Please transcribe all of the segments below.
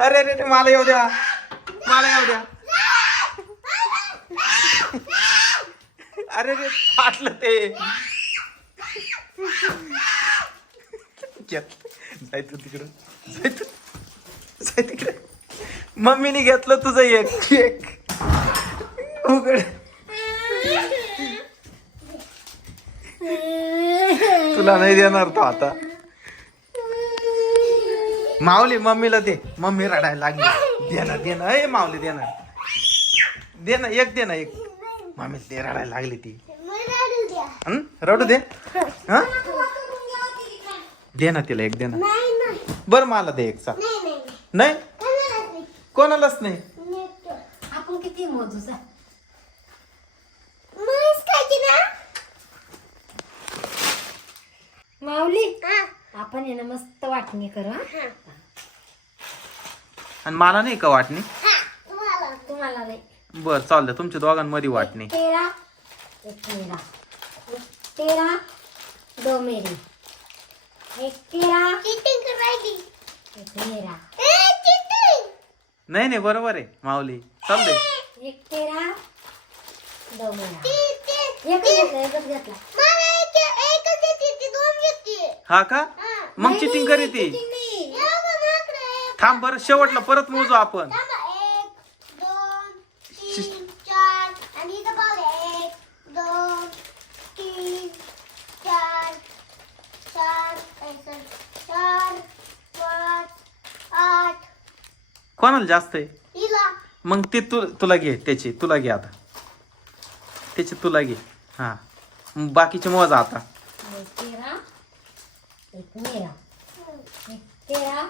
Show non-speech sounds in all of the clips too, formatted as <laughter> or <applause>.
अरे अरे मला येऊ द्या. मला येऊ द्या. अरे रे फाटलं ते. जायचं जाय तू तिकडं. जाय तू. जाय तिकडं. मम्मीने घेतलं तुझं एक. केक उघड. तुला नाही देणार तो आता. माऊली मम्मीला दे. मम्मी रडायला लागली. दे ना दे ना. ए माऊली दे ना. दे ना एक दे ना एक. मम्मी दे रडायला लागली ती. हं? रडू दे. हा? दे ना तिला एक दे ना. बर मला दे एक नाही कोणालाच नाही. आपण किती मोजू जा. माऊली आपण आहे ना मस्त वाटणी करू हा? आणि मला नाही का वाटणी? तुम्हाला नाही. बर चालतं तुमच्या दोघांमध्ये वाटणी. तेरा एक मेरा एक तेरा दो मेरी एक तेरा एक मेरा नाही नाही बरोबर आहे माऊली. चालतंय. एक तेरा दो मेरा एकच घेतला एकच घेतला. हा का? मग चिटिंग करी ती. थांब बरं शेवटला परत मोजू आपण. एक दोन तीन चार आणि इथं पाहू एक दोन तीन चार चार ऐसा चार पाच आठ. कोणाला जास्त आहे? हिला. मग ते तू तुला घे त्याची तुला घे आता. त्याची तुला घे. हा. मग बाकीचे मोजा आता. एक तेरा एक मेरा एक तेरा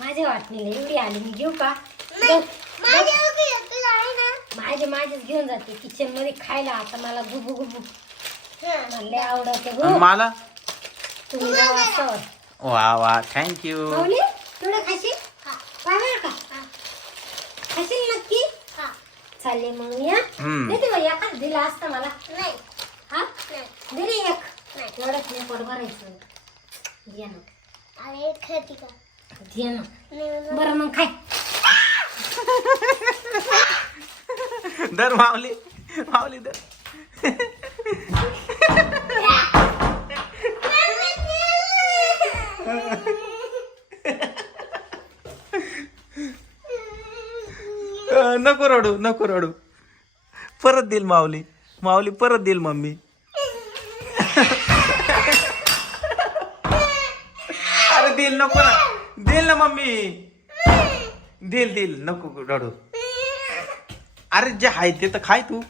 माझ्या वाटणीला एवढी आली मी घेऊ का? माझे माझेच घेऊन जाते किचनमध्ये खायला आता मला गुबू गुबू. हं. मला लय आवडते मला? तुम्ही वा वा. थँक्यू थोडं खाशील? हा. का? खाशील नक्की? हा. चालेल मग मी हा हम्म. देते मग एखाद दिला असता मला. नाही. हा? नाही. दे रे एक. नाही पोट भरायचं. का? नाही बरं मग खाय. दर माऊली माऊली दर अं, नको रडू नको रडू. परत देईल माऊली. माऊली परत देईल मम्मी अरे देईल नको ना. देईल ना मम्मी. देईल देईल नको रडू. <laughs> अरे जे आहे ते तर खाय तू.